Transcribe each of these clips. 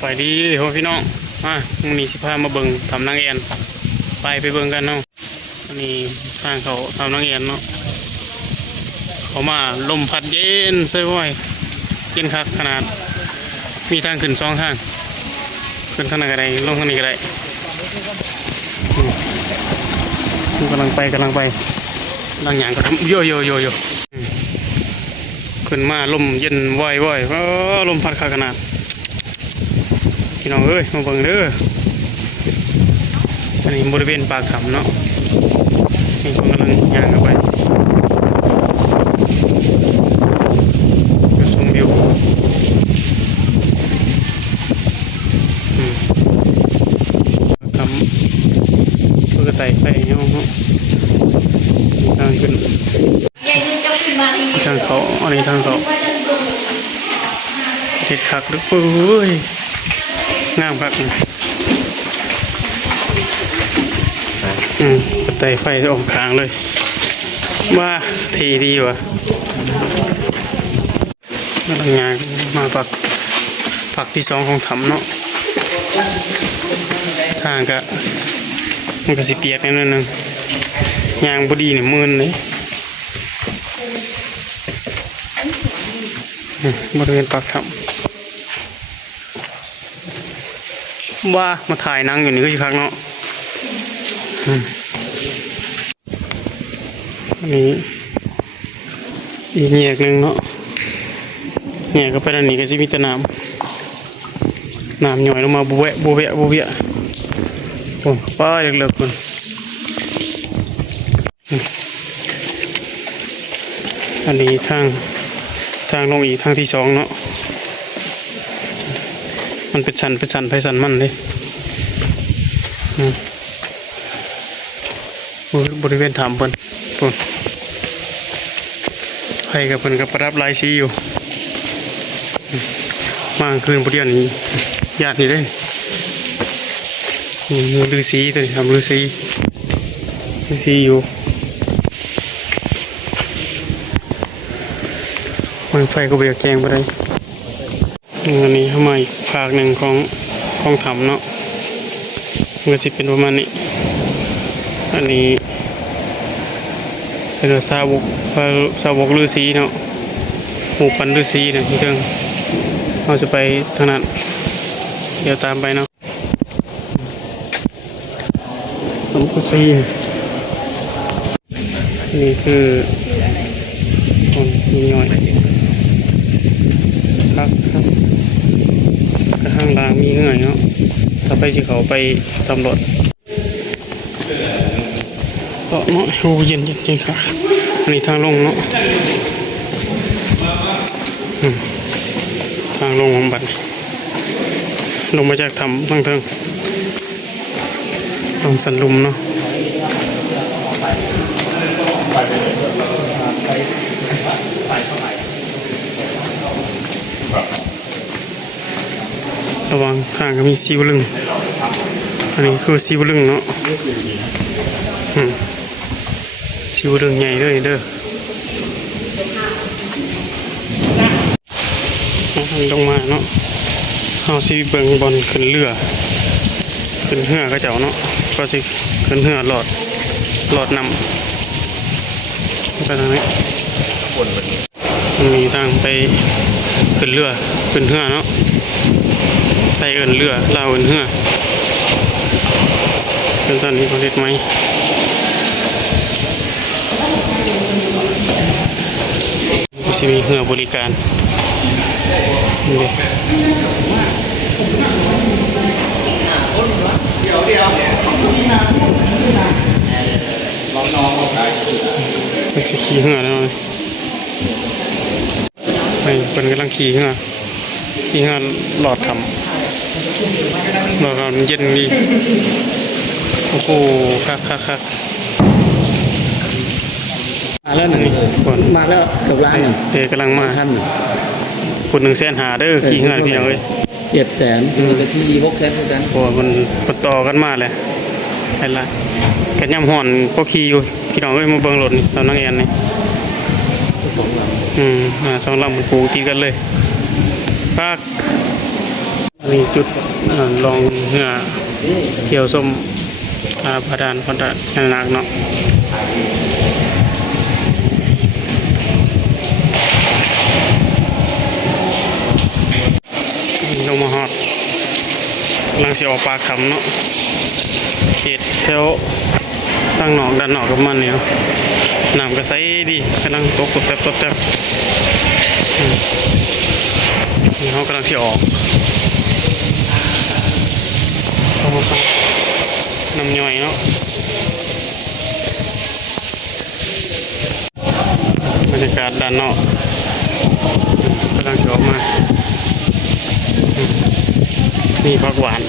ไปดีโหพี่น้องมามีสิพามาเบิ่งทำนางแอนไปเบิ่งกันเนาะอันนี้ทางเขาทำนางแอนเนาะเขามาลมพัดเย็นใส่ไว้เย็นคักขนาดมีทางขึ้น2 ทางขึ้นทางไหนก็ได้ลงทางนี้ก็ได้กำลังไปลังอย่างก็โยขึ้นมาลมเย็นว่อยลมพัดคักขนาดพี่น้องเอ้ยมาเบิ่งเด้ออันนี้บริเวณปากถ้ำเนาะนี่ผมกำลังย่างเข้าไปชมวิวถ้ำเพื่อไต่ไปเนาะทางขึ้นทางเขาอันนี้ทางเขาเห็ดคักด้วยเอ้ยงามคักไต่ไฟออกทางเลยว่าทีดีวะกำลังงานมาผักที่2ของถ้ำเนาะทางก็มันก็สิเปียกนิดนึงยางบดีเนี่ยมืนเลยบริเวณปากถ้ำว่ามาถ่ายนั่งอยู่นี่ก็ชิคักเนาะอันนี้อีกแยกหนึ่งเนาะแยกก็ไปด้านนี้ก็จะมีแต่น้ำย่อยลงมาบุเวะโอ้ป้าเลิกคนอันนี้ทางลงอีกทางที่2เนาะมันเป็นสันมันเลยบริเวณถ้ำเพิ่นไผ่กับเพิ่นกับประดับลายสีอยู่มาคืนบริเวณนี้ญาตินี่ได้ฤาษีตัวนี้ทำฤาษีอยู่มันไฟก็เบียกแกงไปได้อันนี้เข้ามาอีกภาคหนึ่งของถ้ำเนาะมันก็จะเป็นประมาณนี้อันนี้เป็นสาวกฤาษีเนาะหมู่ปันฤาษีเนี่ยที่เทิงเราจะไปทางนั้นเดี๋ยวตามไปเนาะสมฤาษีนี่คือคนมีหน่อยครับข้างล่างมีเงื่อยเนาะถ้าไปสิเขาไปตำรวจก็เนาะโอ้เย็นครับอันนี้ทางลงเนาะทางลงของบัดลงมาจากถ้ำทางเทิงลงสันลุมเนาะระวังทางก็มีซีวลึงอันนี้คือซีวลึงเนาะซีวลึงใหญ่เลยเด้อลงมาเนาะเอาซีเบิงบอลขึ้นเรือขึ้นเหือก็เจ้าเนาะก็สิขึ้นเหือหลอดนำไปทางนี้มีทางไปขึ้นเรือขึ้นเหือเนาะไต่เอินเรือลาวเอินเหือเป็นตอนนี้เขาเรียกไหมจะมีเหือบริการนี่มันจะขี่เหือแล้วไอ้เป็นกำลังขี่เหือหลอดทำหลอดเย็นดีโอ้โหคักมาแล้วหนึ่งก่อนมาแล้วเกือบล้านกำลังมาท่านคน100,000 เด้อขี่เหือพี่น้องเอ้ย700,000มันก็ที่600,000กันโอ้มันต่อกันมาเลยเห็นละกันย่ำห่อนก็ขี่อยู่พี่น้องเอ้ยมาเบิ่งรถนี่ตอนนั่งแอนนี่2 ลำ2 ลำมันปูตีกันเลยปาก น มีจุดลองเหงื่อเที่ยวส้มพระดานพระดานนักเนาะลงมาฮอดลังสิออกปลาขำเนาะเขตแถวตั้งหนอกด้านหนอกกับมันเนี่ยน้ำก็ใสดีกำลังตกแป๊บเขากำลังสิออกน้ำย่อยเนาะบรรยากาศด้านนอกกำลังจะออกมานี่ผักหวาน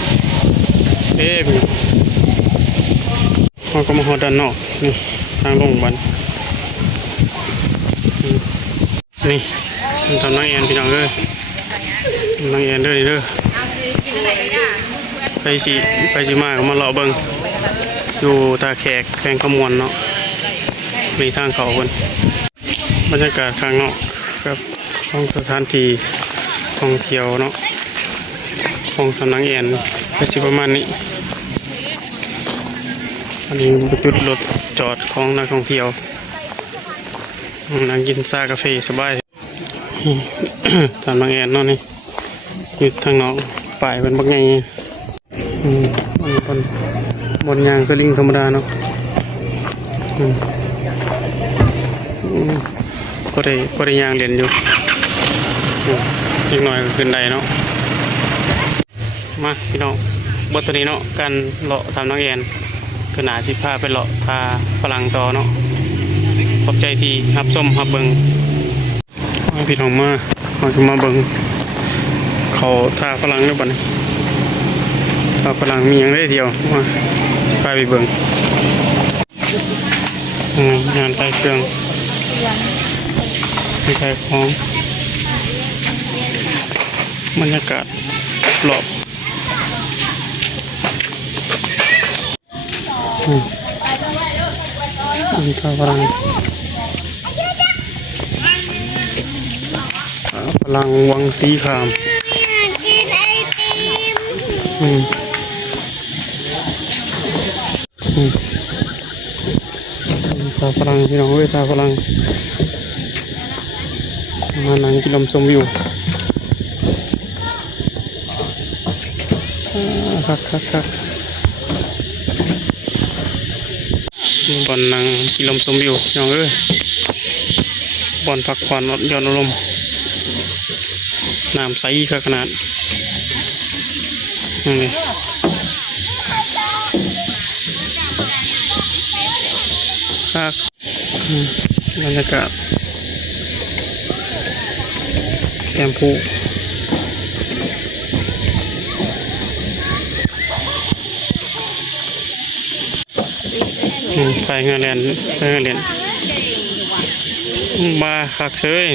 เขาก็มาหอด้านนอกนี่ทางลงบันนี่มันทำน้องแอนพี่น้องเลยน้องแอนเด้อนี่เด้อไปสิมาก็มาเลาะเบิ่งอยู่ตาแขกแขงขมวนเนาะมีทางเขาคนบรรยากาศข้างนอกกับของสถานที่ท่องเที่ยวเนาะของสำนักแอนไปสิประมาณนี้อันนี้จุดรถจอดของนักท่องเที่ยวนั่งกินชากาแฟสบายสำนักแอนเนาะนี่อยู่ทางนอกป่ายเป็นบักไงบนยางสลิงธรรมดาเนาะก็ได้ยางเด่นอยู่อีกหน่อยขึ้นได้เนาะมาพี่น้องบทตัวนี้เนาะการเลาะทำน้องแอนคือหนาสิพาไปเลาะพาฝรั่งต่อเนาะขอบใจที่ฮับส้มฮับเบิงพี่น้องมาเบิงเขาท่าฝรั่งด้วยบ้านท่าฝรั่งมีอย่างได้เดียวมาพาไปเบิงงานใต้เครื่องไม่ใช่ของบรรยากาศรอบท่าฝรั่งวังสีขามตาฝรั่งพี่น้องเว้ยตาฝรั่งมานั่งกินลมชมวิวคักบอนนั่งกินลมชมวิวพี่น้องเอ้ยบอนพักผ่อนย้อนอารมณ์น้ำใสขนาดนี่ครับบรรยากาศแคมพูไปเงินเรียนมาคักเชย